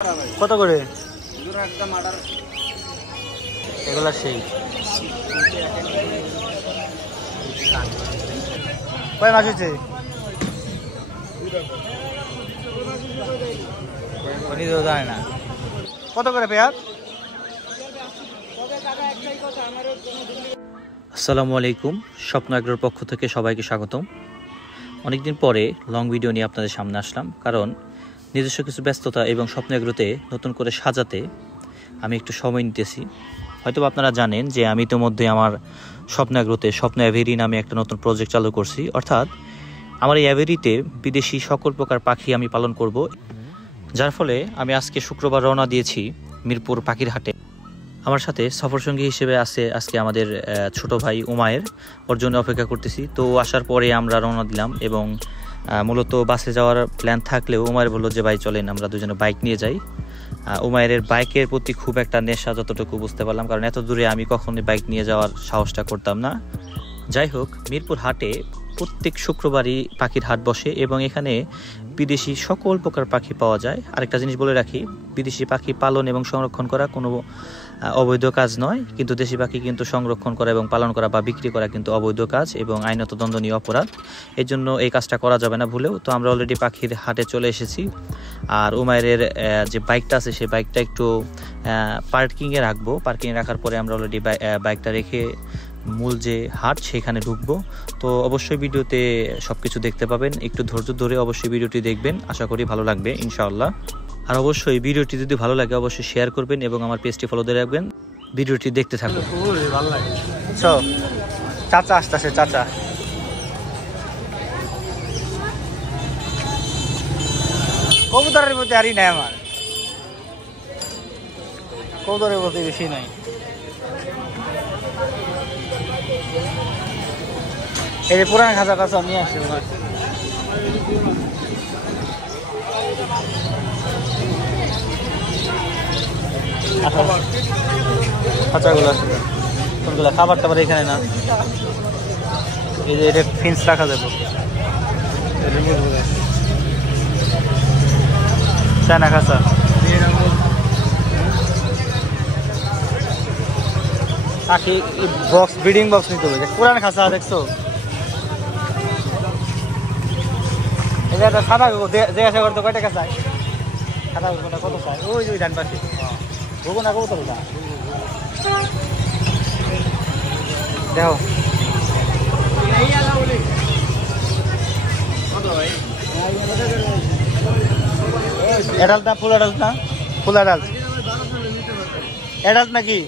কত করে এগুলা? সেই কয় মাছ হচ্ছে? জানে না কত করে পেঁয়াজ। আসসালামু আলাইকুম, স্বপ্ন এগ্রোর পক্ষ থেকে সবাইকে স্বাগতম। অনেকদিন পরে লং ভিডিও নিয়ে আপনাদের সামনে আসলাম, কারণ নিজস্ব কিছু ব্যস্ততা এবং স্বপ্ন এগ্রোতে নতুন করে সাজাতে আমি একটু সময় নিতেছি। হয়তো আপনারা জানেন যে আমি ইতিমধ্যে আমার স্বপ্ন এগ্রোতে স্বপ্ন অ্যাভেরি নামে একটা নতুন প্রজেক্ট চালু করছি। অর্থাৎ আমার এই অ্যাভেরিতে বিদেশি সকল প্রকার পাখি আমি পালন করব, যার ফলে আমি আজকে শুক্রবার রওনা দিয়েছি মিরপুর পাখির হাটে। আমার সাথে সফরসঙ্গী হিসেবে আছে আজকে আমাদের ছোট ভাই উমায়ের, ওর জন্য অপেক্ষা করতেছি। তো আসার পরে আমরা রওনা দিলাম এবং মূলত বাসে যাওয়ার প্ল্যান থাকলেও উমায়ের বললো যে ভাই চলেন আমরা দুজনে বাইক নিয়ে যাই। উমায়ের বাইকের প্রতি খুব একটা নেশা, যতটুকু বুঝতে পারলাম, কারণ এত দূরে আমি কখনোই বাইক নিয়ে যাওয়ার সাহসটা করতাম না। যাই হোক, মিরপুর হাটে প্রত্যেক শুক্রবারই পাখির হাট বসে এবং এখানে বিদেশি সকল প্রকার পাখি পাওয়া যায়। আরেকটা জিনিস বলে রাখি, বিদেশি পাখি পালন এবং সংরক্ষণ করা কোনো অবৈধ কাজ নয়, কিন্তু দেশি পাখি কিন্তু সংরক্ষণ করা এবং পালন করা বা বিক্রি করা কিন্তু অবৈধ কাজ এবং আইনত দণ্ডনীয় অপরাধ। এর জন্য এই কাজটা করা যাবে না ভুলেও। তো আমরা অলরেডি পাখির হাটে চলে এসেছি। আর উমায়ের যে বাইকটা আছে সেই বাইকটা একটু পার্কিংয়ে রাখবো। পার্কিংয়ে রাখার পরে আমরা অলরেডি বাইকটা রেখে মূল যে হাট সেখানে ঢুকবো। তো অবশ্যই ভিডিওতে সবকিছু দেখতে পাবেন, একটু ধৈর্য ধরে অবশ্যই ভিডিওটি দেখবেন, আশা করি ভালো লাগবে ইনশাআল্লাহ। আর অবশ্যই ভিডিওটি যদি ভালো লাগে অবশ্যই শেয়ার করবেন এবং আমার পেজটি ফলো দিয়ে রাখবেন। ভিডিওটি দেখতে থাকুন। ভালো লাগে। চাচা আসতেছে, চাচা কবুতরের প্রতি আরই নাই, আমার কবুতরের প্রতি বেশি নাই। এই যে পুরান খাঁচা কাছা নিয়ে আসে খাঁচাগুলো, কোনগুলো খাবার টাবার এখানে না। এই যে এটা ফিন্স রাখা যাবে, চায়না খাঁচা। পাখি বক্স, ব্রিডিং বক্স নিতে হবে। পুরান খাঁচা দেখছো, এটা সাদা জিজ্ঞাসা করতো কয়টা চাই, সাদা কত চাই। ওই ওই ডান পাশে ভোগো না কবুতর দেখো। অ্যাডাল্ট না ফুল অ্যাডাল্ট? না ফুল অ্যাডাল্ট। অ্যাডাল্ট নাকি?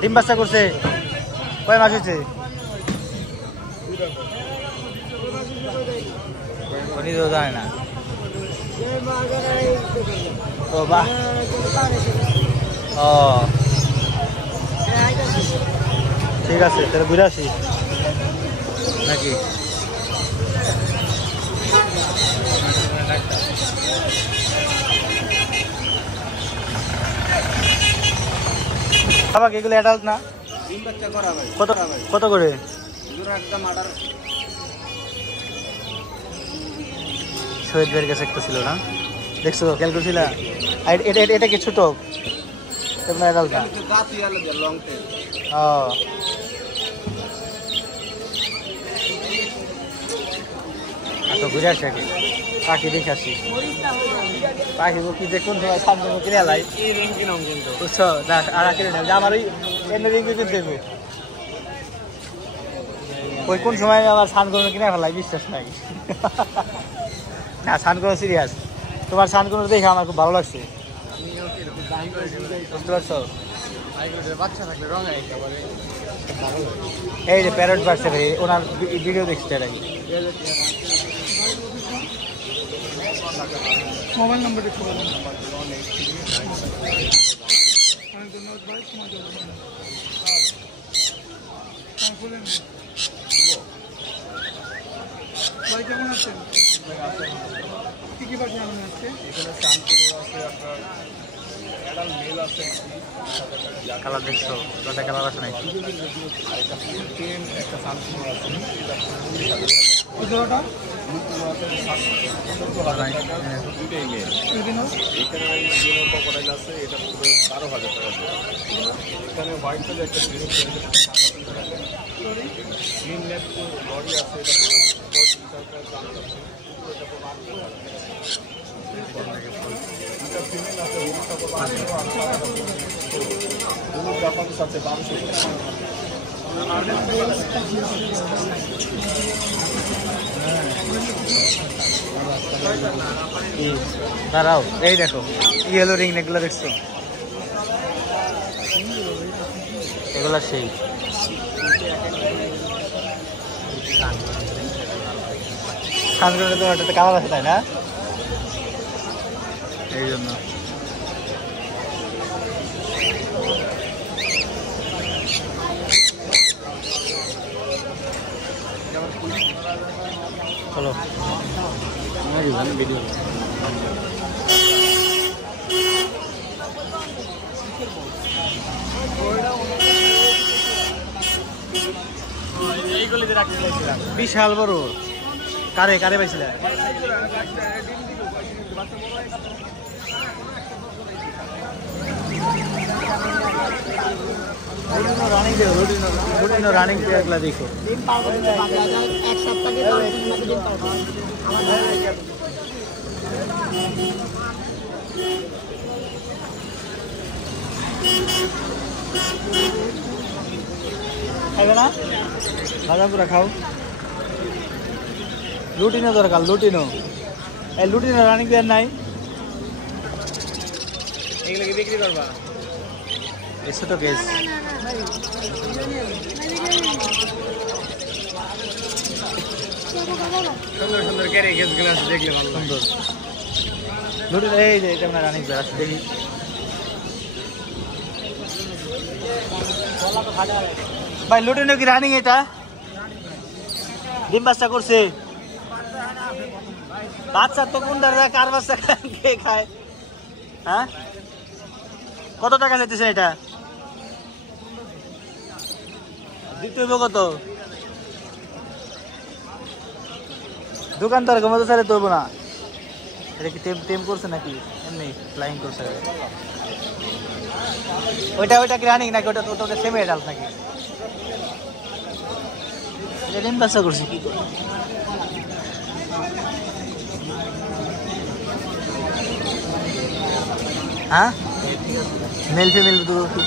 ডিম বাচ্চা করছে? কয় মাস হয়েছে? জানে না। ও বাহ, ও ঠিক আছে, তাহলে ঘুরে আসি নাকি? বাবা এগুলো অ্যাডাল্ট না? কত কত করে? শহীদ ভাইয়ের কাছে একটা ছিল না, দেখছো? খেয়াল করছিল? এটা কি ছোট? অ্যাডাল্ট না? ও আচ্ছা, ঘুরে আসি আগে, পাখি দেখে আসি। পাখি কি যে কোন সময় সামনে কিনে লাই বুঝছো না? আর কিনে নেই, আমার ওই এমনি দেবো। ওই কোন সময় আমার সান করোনা কিনে ফেলাই, বিশ্বাস নাই না। সান করোনা সিরিয়াস, তোমার সান করোনা দেখে আমার খুব ভালো লাগছে, বুঝতে পারছো? এই যে প্যারট বাড়ছে ভাই, ওনার ভিডিও দেখছি। এটাই মোবাইল নাম্বার একটু বলুন। অনেক ধন্যবাদ ভাই, সময় দেওয়ার জন্য। ভাই কেমন আছেন? কি কি পাখি আনন্দ আসছে? এখানে শান্তনুর আছে, আপনার অ্যাডাল্ট মেল আছে। কালার দেখছো? কটা কালার আছে নাকি? আরেকটা ফুল টেম, একটা শান্তনুর আছে। এটা 15,000 টাকা। দুইটাই মেল। এখানে ইয়েলো ক্রোকোডাইল আছে, এটা পড়বে 12,000 টাকা জোড়া। এখানে হোয়াইটটা যে একটা গ্রিন নেট লরি আছে, এটা 35,000 টাকা দাম আছে। দুটা ফিমেল আছে, হলুদটা পড়বে 18,000 আর সাদাটা পড়বে 16,000। হলুদ জাপানিস আছে 1200 টাকা। দাঁড়াও, এই দেখো ইয়েলো রিং এগুলো দেখছো, এগুলা সেই সানগ্রামে তো ওটাতে কালার আছে তাই না, এই জন্য। চলো ভিডিও বিশাল বড়, কারে কারে পাইছিল? রানিং দেখো এক সপ্তাহে খাইবে না? ভাজা পুরা খাও। লুটিনো দরকার, লুটিনো। এই লুটিনো রানিং দেওয়ার নাই, এগুলো কি বিক্রি করবা? এই ছোট কেস সুন্দর সুন্দর ক্যারে কেসগুলো আছে, দেখলে ভালো সুন্দর। লুটিনো এই যে এটা আমরা রানিং আছে, দেখি ভাই লুটিনো কি রানিং? এটা ডিম বাচ্চা করছে, বাচ্চা তো কোনটা কার বাচ্চা কে খায়? হ্যাঁ, কত টাকা চাইতেছে এটা? দিতে হইব কত? দোকানদার কমাতে চাইলে তো হইব না। এটা কি টেম করছে নাকি এমনি ফ্লাইং করছে? ওইটা কি রানিং নাকি ওটা ওটা সেমি অ্যাডাল্ট নাকি? এটা ডিম বাচ্চা করছে কি করে? হ্যাঁ, মেল ফিমেল দুটো।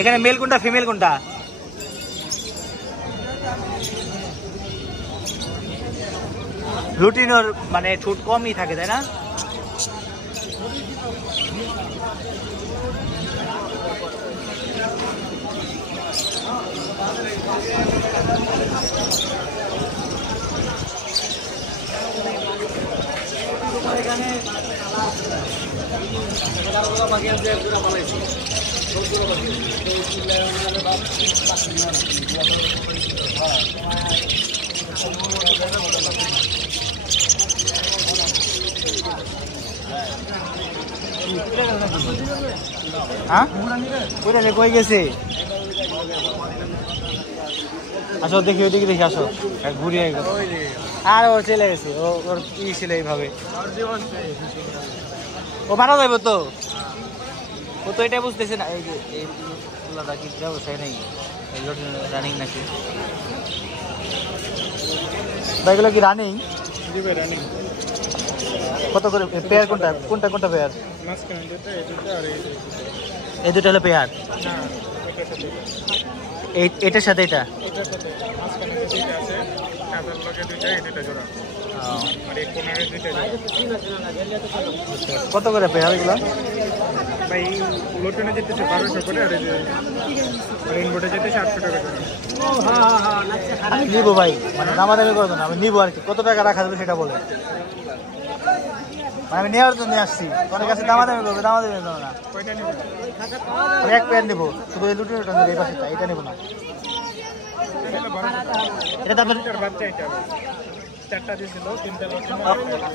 এখানে মেল কোনটা ফিমেল কোনটা? লুটিনোর মানে ঠোঁট কমই থাকে তাই না? হ্যাঁ, ওইটা কই গেছে? আসো দেখি, ওইদিকে দেখি, আসো ঘুরিয়ে। আর ও চলে গেছে, ওর ই ছিল এইভাবে, ও মারা যাইব তো। ও তো এটা বুঝতেছে না, এই যে এইগুলা কি ব্যবসায় নেই, রানিং নাকি? এগুলো কি রানিং? কত করে পেয়ার? কোনটা কোনটা কোনটা পেয়ার? এই দুটো হলো পেয়ার। এটার সাথে এটা কত করে পেয়ার এগুলো? ভাই লোটনে যেতেছে 1200 করে, আর রেইনবোটা যেতেছে 800 টাকা করে। আমি নিবো ভাই, মানে দামাদামি করবো না, আমি নিবো আর কি। কত টাকা রাখা যাবে সেটা বলে, আমি নেওয়ার জন্য আসছি। তোমার কাছে দামাদামি করবে, দামাদামি করবে না। আমি এক পেয়ার নেবো, শুধু এই লুটির এই পাশেটা, এটা নেবো না। এটা তারপরে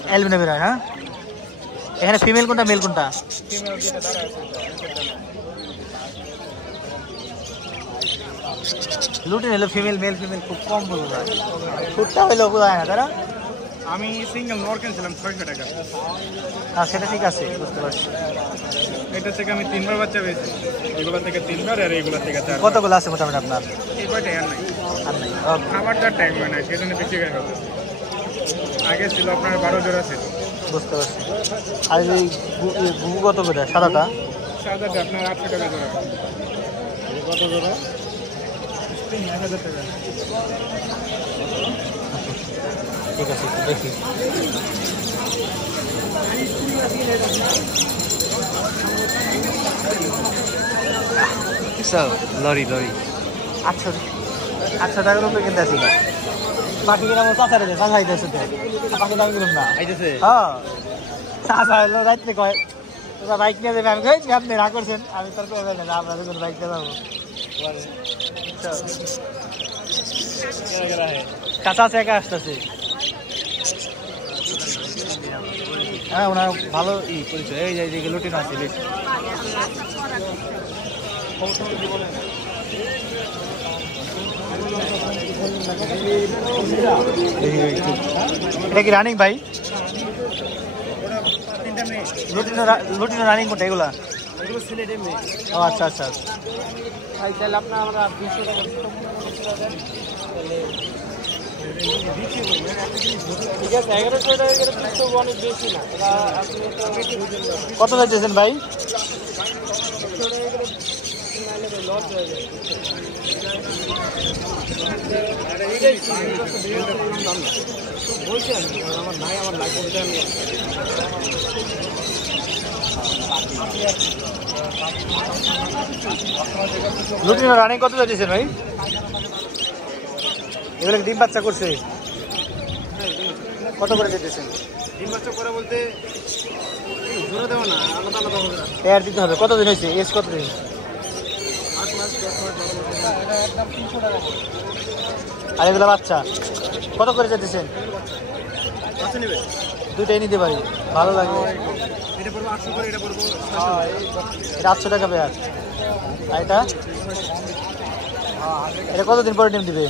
অ্যালবিনো বের হয়। হ্যাঁ, এখানে ফিমেল কোনটা মেল কোনটা? লুটিন হলো ফিমেল, মেল ফিমেল খুব কম বোঝা যায়, ফুটটা হইলেও বোঝা যায় না তারা। আমি সিঙ্গেল নর কিনছিলাম 600 টাকা। হ্যাঁ সেটা ঠিক আছে, বুঝতে পারছি। এটা থেকে আমি 3বার বাচ্চা পেয়েছি, এগুলো থেকে 3বার আর এগুলো থেকে 4বার। কতগুলো আছে মোটামুটি আপনার? এই কয়টা আর নাই, আর নাই। খাবারটার টাইম হয় না, সেজন্য বেশি গায়ে হবে। আগে ছিল আপনার 12 জোড়া ছিল। বুঝতে পারছি। আর এই ঘুঘু কত করে সাদাটা? সাদাটা আপনার 800 টাকা জোড়া। কত জোড়া? 1000 টাকা। ঠিক আছে, একটু দেখি। লরি লরি 800 টাকার উপরে কিনতে আসি না। পাখি কিনা আমার চাচা রেখে চাচা আইতেছে তো, পাখি দাম কিনুন না আইতেছে। হ্যাঁ চাচা এলো রাত্রে কয় তোরা বাইক নিয়ে যাবে। আমি কই আপনি না করছেন, আমি তোর কয়ে দেবেন আমরা যখন বাইক নিয়ে যাবো। চাচা আছে একা আসতেছে। হ্যাঁ ওনার ভালো পরিচয়। এই যে লুটিন আছে বেশ। এটা কি রানিং ভাই? লুটিন রানিং কোনটা এগুলা? ও আচ্ছা আচ্ছা। তাহলে আপনার আমরা 200 টাকা ঠিক আছে। 1100 টাকা কিন্তু অনেক বেশি না। কত যাচ্ছেন ভাই? লুটিন রানিং কত যাচ্ছেন ভাই? এগুলো ডিম বাচ্চা করছে? কত করে যেতেছেন? ডিম বাচ্চা করে বলতে জোড়া দেবো না, আলাদা আলাদা হবে না। পেয়ার দিতে হবে। কতদিন হয়েছে? এজ কতদিন? 8 মাস 10 মাস। এটা একদম 300 টাকা। আর এগুলো বাচ্চা কত করে যেতেছেন? কত নেবে? দুইটাই নিতে পারি, ভালো লাগবে। এটা পড়বো 800 করে, এটা পড়বো এটা 800 টাকা পেয়ার। আর এটা এটা কতদিন পরে ডিম দিবে?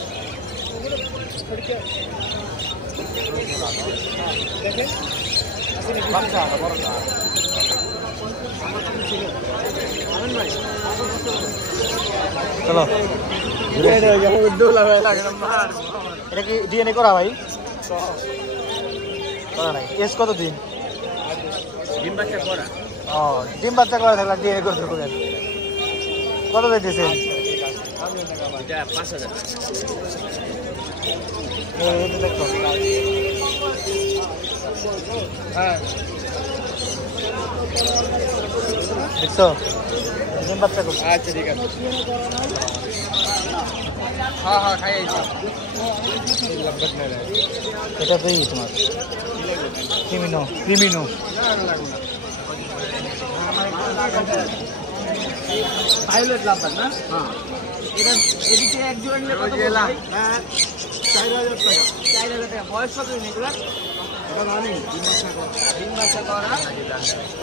চলো এটা কি ডিএনএ করা ভাই? করা নাই। এজ কতদিন? ডিম বাচ্চা করা। ও ডিম বাচ্চা করা থাকলে ডিএনএ করতে হবে। কত দিতেছেন? এটা 5000। হ্যাঁ দেখছো ডিম বাচ্চা করছে। আচ্ছা ঠিক আছে। হ্যাঁ হ্যাঁ খাই আইছি। এটা পেয়ে তোমার ক্রিমিনো ক্রিমিনো পাইলট লাভার না? হ্যাঁ। এটা এদিকে এক জোড়া নিলে কত বলছো? হ্যাঁ 4000 টাকা। 4000 টাকা। বয়স কত দিন এগুলা? এটা রানি ডিম বাচ্চা করা।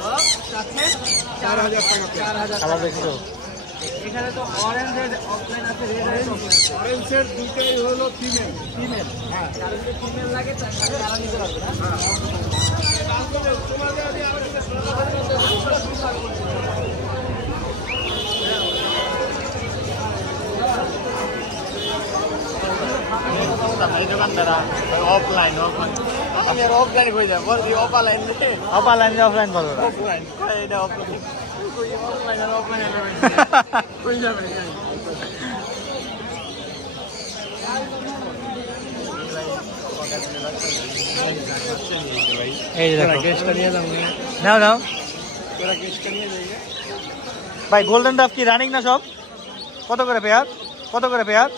ও সাথে 4000 টাকা। 4000 টাকা দেখছো। এখানে তো অরেঞ্জের অফলাইন আছে, রেড আছে অফলাইন। অরেঞ্জের দুইটাই হলো ফিমেল। ফিমেল, হ্যাঁ কারণ যদি ফিমেল লাগে তারা নিতে পারবে না। অফলাইন আমি আর অফলাইন হয়ে যাবো, অফলাইন অফলাইন অফলাইন বলো না। অফলাইন এটা অফলাইন অফলাইন আর অফলাইন হয়ে যাবে। এই যে দেখো কেসটা নিয়ে যাবো। নাও নাও তোরা কেসটা নিয়ে যাইবে। ভাই। গোল্ডেন ডাব কি রানিং না সব? কত করে পেয়ার? কত করে পেয়ার?